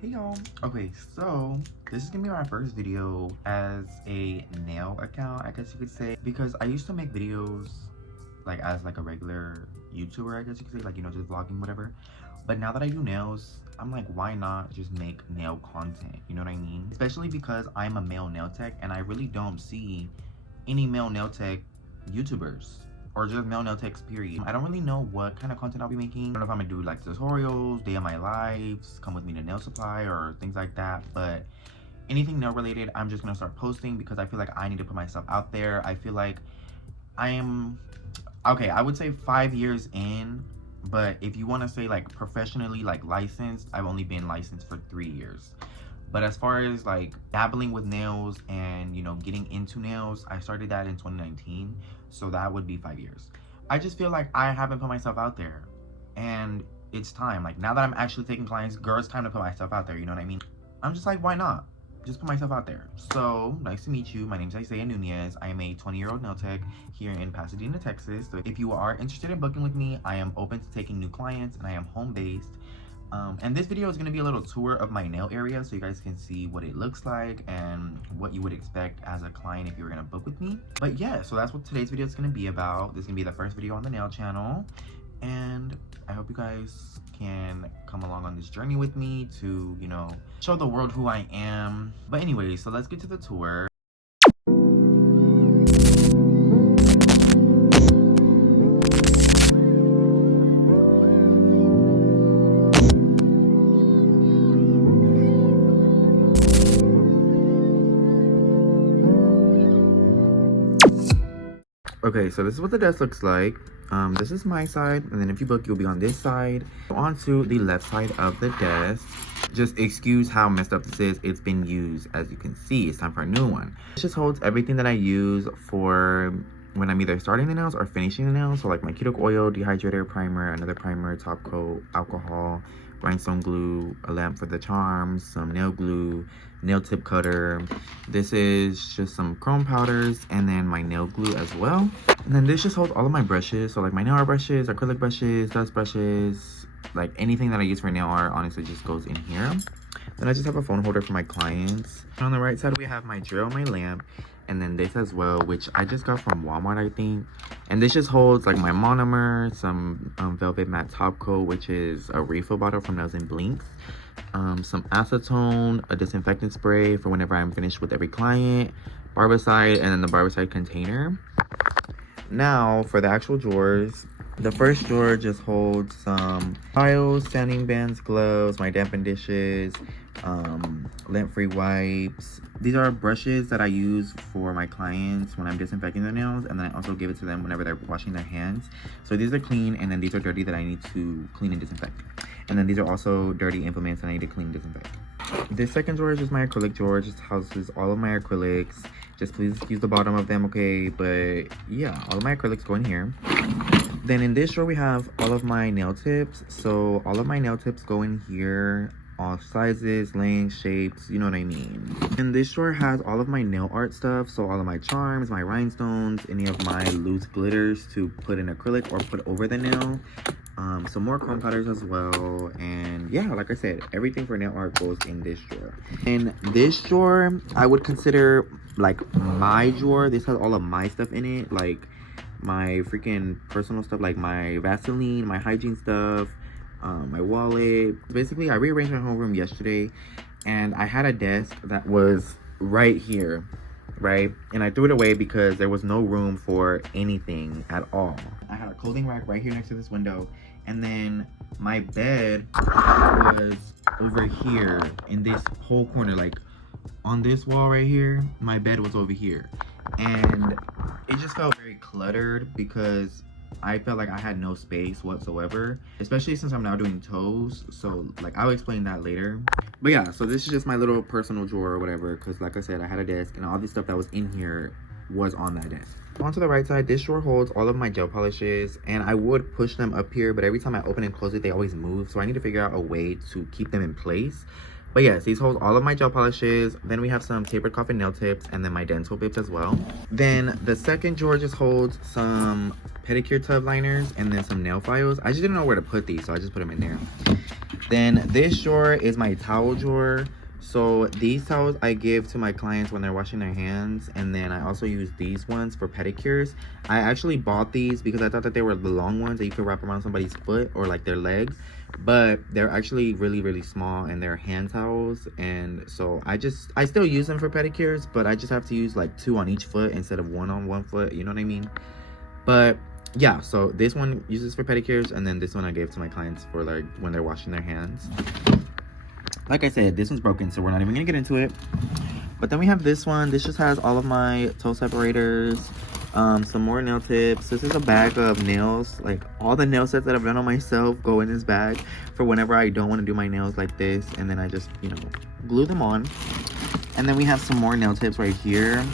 Hey y'all. Okay, so this is gonna be my first video as a nail account, I guess you could say, because I used to make videos like as like a regular YouTuber, I guess you could say, like, you know, just vlogging, whatever. But now that I do nails, I'm like, why not just make nail content? You know what I mean? Especially because I'm a male nail tech and I really don't see any male nail tech YouTubers or just male nail techs, period. I don't really know what kind of content I'll be making. I don't know if I'm gonna do like tutorials, day of my lives, come with me to nail supply or things like that, but anything nail related, I'm just gonna start posting because I feel like I need to put myself out there. I feel like I am, okay, I would say 5 years in, but if you want to say like professionally, like licensed, I've only been licensed for 3 years. But as far as like dabbling with nails and, you know, getting into nails, I started that in 2019. So that would be 5 years. I just feel like I haven't put myself out there. And it's time. Like, now that I'm actually taking clients, girl, it's time to put myself out there. You know what I mean? I'm just like, why not? Just put myself out there. So, nice to meet you. My name is Isaiah Nunez. I am a 20-year-old nail tech here in Pasadena, Texas. So if you are interested in booking with me, I am open to taking new clients and I am home-based. And this video is going to be a little tour of my nail area so you guys can see what it looks like and what you would expect as a client if you were going to book with me. But yeah, so that's what today's video is going to be about. This is going to be the first video on the nail channel, and I hope you guys can come along on this journey with me to, you know, show the world who I am. But anyway, so let's get to the tour. Okay, so this is what the desk looks like. This is my side, and then if you book, you'll be on this side. On to the left side of the desk. Just excuse how messed up this is. It's been used, as you can see. It's time for a new one. This just holds everything that I use for when I'm either starting the nails or finishing the nails. So like my cuticle oil, dehydrator, primer, another primer, top coat, alcohol, rhinestone glue, a lamp for the charms, some nail glue, nail tip cutter. This is just some chrome powders, and then my nail glue as well. And then this just holds all of my brushes. So like my nail art brushes, acrylic brushes, dust brushes, like anything that I use for nail art honestly just goes in here. Then I just have a phone holder for my clients. And on the right side we have my drill, my lamp, and then this as well, which I just got from Walmart, I think. And this just holds like my monomer, some velvet matte top coat, which is a refill bottle from Nails and Blinks, some acetone, a disinfectant spray for whenever I'm finished with every client, barbicide, and then the barbicide container. Now for the actual drawers, the first drawer just holds some files, sanding bands, gloves, my dampened dishes, lint-free wipes. These are brushes that I use for my clients when I'm disinfecting their nails, and then I also give it to them whenever they're washing their hands. So these are clean, and then these are dirty that I need to clean and disinfect. And then these are also dirty implements that I need to clean and disinfect. This second drawer is just my acrylic drawer. It just houses all of my acrylics. Just please excuse the bottom of them, okay? But yeah, all of my acrylics go in here. Then in this drawer we have all of my nail tips. So all of my nail tips go in here, all sizes, lengths, shapes, you know what I mean. And this drawer has all of my nail art stuff. So all of my charms, my rhinestones, any of my loose glitters to put in acrylic or put over the nail. Some more chrome powders as well. And yeah, like I said, everything for nail art goes in this drawer. In this drawer, I would consider like my drawer. This has all of my stuff in it, like my freaking personal stuff, like my Vaseline, my hygiene stuff, my wallet. Basically, I rearranged my homeroom yesterday, and I had a desk that was right here, right? And I threw it away because there was no room for anything at all. I had a clothing rack right here next to this window, and then my bed was over here in this whole corner, like on this wall right here. My bed was over here, and it just felt very cluttered because I felt like I had no space whatsoever, especially since I'm now doing toes. So like, I'll explain that later. But yeah, so this is just my little personal drawer or whatever, because like I said, I had a desk and all the stuff that was in here was on that desk. On to the right side, this drawer holds all of my gel polishes, and I would push them up here, but every time I open and close it, they always move. So I need to figure out a way to keep them in place. But yes, these hold all of my gel polishes. Then we have some tapered coffin nail tips, and then my dental bibs as well. Then the second drawer just holds some pedicure tub liners and then some nail files. I just didn't know where to put these, so I just put them in there. Then this drawer is my towel drawer. So these towels I give to my clients when they're washing their hands, and then I also use these ones for pedicures. I actually bought these because I thought that they were the long ones that you could wrap around somebody's foot or like their leg, but they're actually really small and they're hand towels. And so I still use them for pedicures, but I just have to use like 2 on each foot instead of 1 on one foot, you know what I mean? But yeah, so this one uses for pedicures, and then this one I gave to my clients for like when they're washing their hands. Like I said, this one's broken, so we're not even gonna get into it. But then we have this one. This just has all of my toe separators, some more nail tips. This is a bag of nails. Like all the nail sets that I've done on myself go in this bag for whenever I don't want to do my nails like this, and then I just, you know, glue them on. And then we have some more nail tips right here.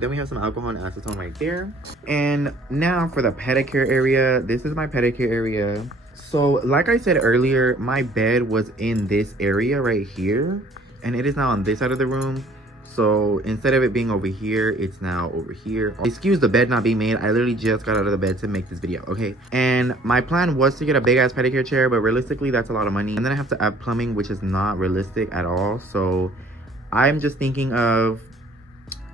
Then we have some alcohol and acetone right there. And now for the pedicure area. This is my pedicure area. So like I said earlier, my bed was in this area right here, and it is now on this side of the room. So instead of it being over here, it's now over here. Excuse the bed not being made. I literally just got out of the bed to make this video, okay? And my plan was to get a big ass pedicure chair, but realistically that's a lot of money, and then I have to add plumbing, which is not realistic at all. So I'm just thinking of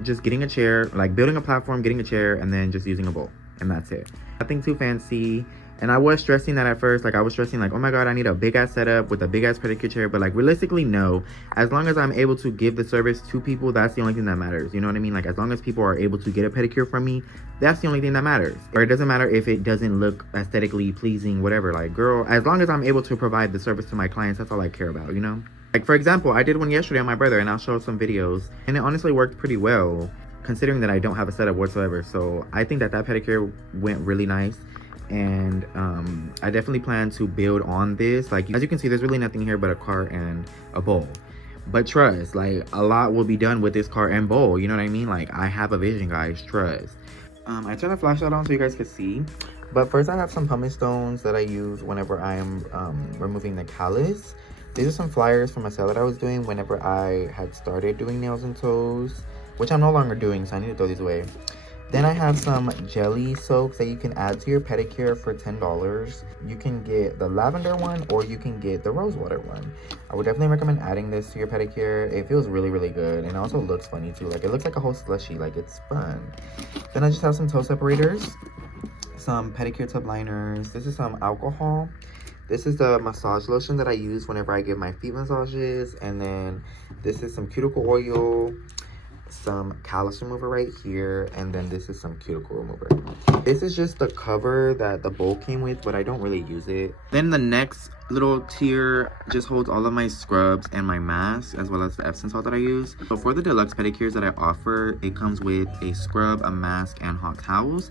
just getting a chair, like building a platform, getting a chair, and then just using a bowl, and that's it. Nothing too fancy. And I was stressing that at first. Like I was stressing like, oh my god, I need a big ass setup with a big ass pedicure chair. But like realistically, no. As long as I'm able to give the service to people, that's the only thing that matters. You know what I mean? Like as long as people are able to get a pedicure from me, that's the only thing that matters. Or it doesn't matter if it doesn't look aesthetically pleasing, whatever. Like girl, as long as I'm able to provide the service to my clients, that's all I care about, you know? Like for example, I did one yesterday on my brother, and I'll show some videos, and it honestly worked pretty well considering that I don't have a setup whatsoever. So I think that that pedicure went really nice. And I definitely plan to build on this. Like as you can see, there's really nothing here but a cart and a bowl, but trust, like a lot will be done with this cart and bowl, you know what I mean? Like I have a vision, guys, trust. I turned the flashlight on so you guys could see, but first I have some pumice stones that I use whenever I am removing the callus. These are some flyers from a sale that I was doing whenever I had started doing nails and toes, which I'm no longer doing, so I need to throw these away. Then I have some jelly soaks that you can add to your pedicure for $10. You can get the lavender one, or you can get the rose water one. I would definitely recommend adding this to your pedicure. It feels really good, and it also looks funny too. Like it looks like a whole slushie, like it's fun. Then I just have some toe separators, some pedicure tub liners. This is some alcohol. This is the massage lotion that I use whenever I give my feet massages. And then this is some cuticle oil, some callus remover right here, and then this is some cuticle remover. This is just the cover that the bowl came with, but I don't really use it. Then the next little tier just holds all of my scrubs and my mask, as well as the Epsom salt that I use. So for the deluxe pedicures that I offer, it comes with a scrub, a mask, and hot towels,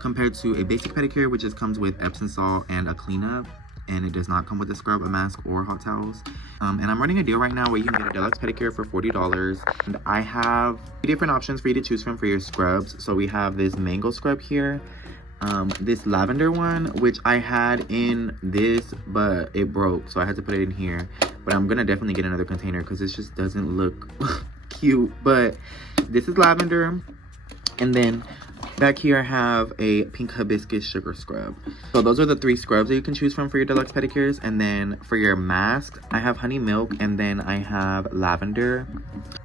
compared to a basic pedicure which just comes with Epsom salt and a cleanup, and it does not come with a scrub, a mask, or hot towels. And I'm running a deal right now where you can get a deluxe pedicure for $40. And I have 3 different options for you to choose from for your scrubs. So we have this mango scrub here, this lavender one, which I had in this, but it broke, so I had to put it in here. But I'm gonna definitely get another container because this just doesn't look cute. But this is lavender. And then back here I have a pink hibiscus sugar scrub. So those are the 3 scrubs that you can choose from for your deluxe pedicures. And then for your mask, I have honey milk, and then I have lavender.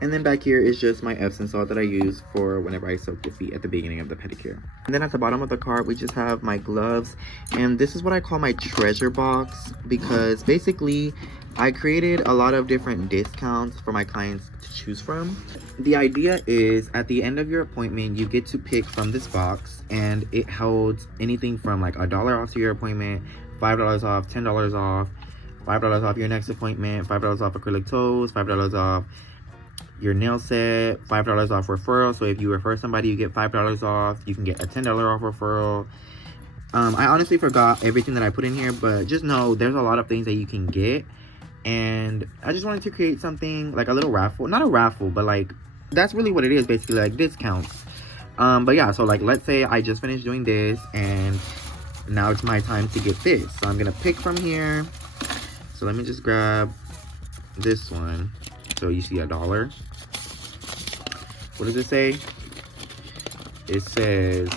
And then back here is just my Epsom salt that I use for whenever I soak the feet at the beginning of the pedicure. And then at the bottom of the cart, we just have my gloves. And this is what I call my treasure box, because basically I created a lot of different discounts for my clients to choose from. The idea is at the end of your appointment, you get to pick from this box, and it holds anything from like $1 off to your appointment, $5 off, $10 off, $5 off your next appointment, $5 off acrylic toes, $5 off your nail set, $5 off referral. So if you refer somebody, you get $5 off. You can get a $10 off referral. I honestly forgot everything that I put in here, but just know there's a lot of things that you can get. And I just wanted to create something like a little raffle, not a raffle, but like that's really what it is, basically, like discounts. But yeah, so like let's say I just finished doing this and now it's my time to get this, so I'm gonna pick from here. So let me just grab this one. So you see $1. What does it say? It says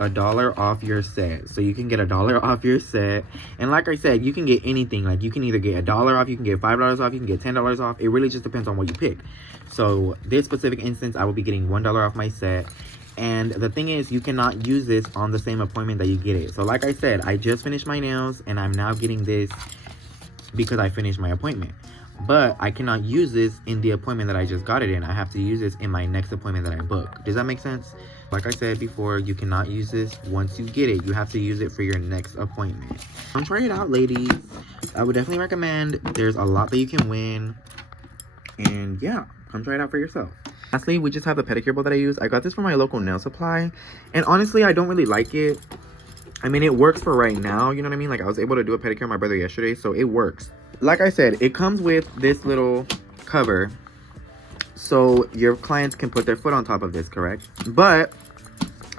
$1 off your set. So you can get $1 off your set. And like I said, you can get anything. Like you can either get $1 off, you can get $5 off, you can get $10 off. It really just depends on what you pick. So this specific instance, I will be getting $1 off my set. And the thing is, you cannot use this on the same appointment that you get it. So like I said, I just finished my nails and I'm now getting this because I finished my appointment. But I cannot use this in the appointment that I just got it in. I have to use this in my next appointment that I book. Does that make sense? Like I said before, you cannot use this once you get it. You have to use it for your next appointment. Come try it out, ladies. I would definitely recommend. There's a lot that you can win. And yeah, come try it out for yourself. Lastly, we just have the pedicure bowl that I use. I got this from my local nail supply. And honestly, I don't really like it. I mean, it works for right now. You know what I mean? Like, I was able to do a pedicure on my brother yesterday, so it works. Like I said, it comes with this little cover. So your clients can put their foot on top of this, correct? But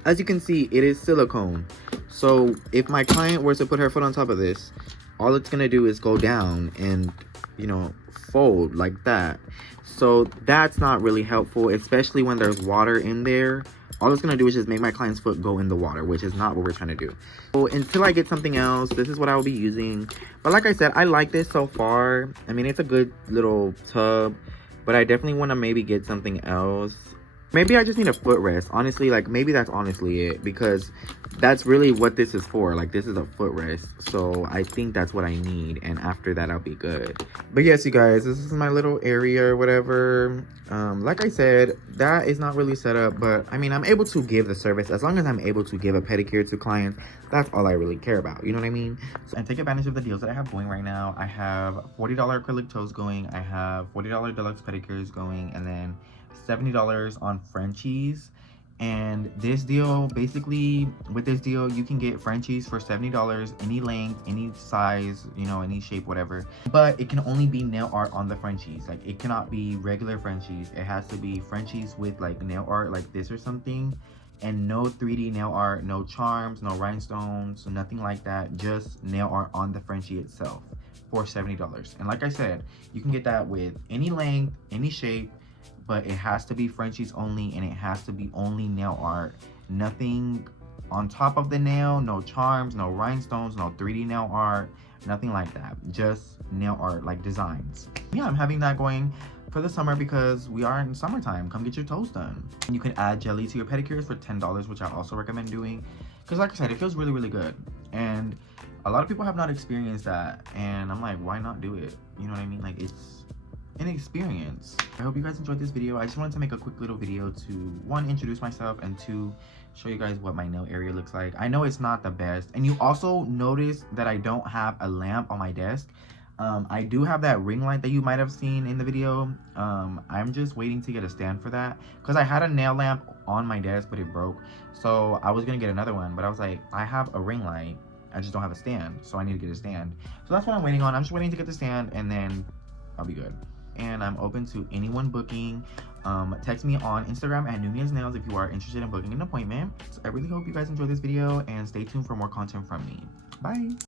as you can see, it is silicone. So if my client were to put her foot on top of this, all it's gonna do is go down and, you know, fold like that. So that's not really helpful, especially when there's water in there. All it's gonna do is just make my client's foot go in the water, which is not what we're trying to do. So until I get something else, this is what I will be using. But like I said, I like this so far. I mean, it's a good little tub, but I definitely want to maybe get something else. Maybe I just need a footrest. Honestly, like maybe that's honestly it, because that's really what this is for. Like this is a footrest. So I think that's what I need. And after that, I'll be good. But yes, you guys, this is my little area or whatever. Like I said, that is not really set up, but I mean, I'm able to give the service. As long as I'm able to give a pedicure to clients, that's all I really care about. You know what I mean? So, and take advantage of the deals that I have going right now. I have $40 acrylic toes going. I have $40 deluxe pedicures going. And then $70 on Frenchies. And this deal, basically with this deal, you can get Frenchies for $70, any length, any size, you know, any shape, whatever. But it can only be nail art on the Frenchies. Like it cannot be regular Frenchies. It has to be Frenchies with like nail art like this or something. And no 3D nail art, no charms, no rhinestones, nothing like that. Just nail art on the Frenchie itself for $70. And like I said, you can get that with any length, any shape, but it has to be Frenchies only, and it has to be only nail art. Nothing on top of the nail, no charms, no rhinestones, no 3D nail art, nothing like that. Just nail art, like designs. Yeah, I'm having that going for the summer because we are in summertime. Come get your toes done. You can add jelly to your pedicures for $10, which I also recommend doing. Because like I said, it feels really, really good. And a lot of people have not experienced that. And I'm like, why not do it? You know what I mean? Like, it's an experience. I hope you guys enjoyed this video. I just wanted to make a quick little video to, one, introduce myself, and two, show you guys what my nail area looks like. I know it's not the best. And you also notice that I don't have a lamp on my desk. I do have that ring light that you might have seen in the video. I'm just waiting to get a stand for that because I had a nail lamp on my desk, but it broke. So I was gonna get another one, but I was like, I have a ring light, I just don't have a stand, so I need to get a stand. So that's what I'm waiting on. I'm just waiting to get the stand, and then I'll be good. And I'm open to anyone booking. Text me on Instagram at Nunez Nails if you are interested in booking an appointment. So I really hope you guys enjoyed this video, and stay tuned for more content from me. Bye.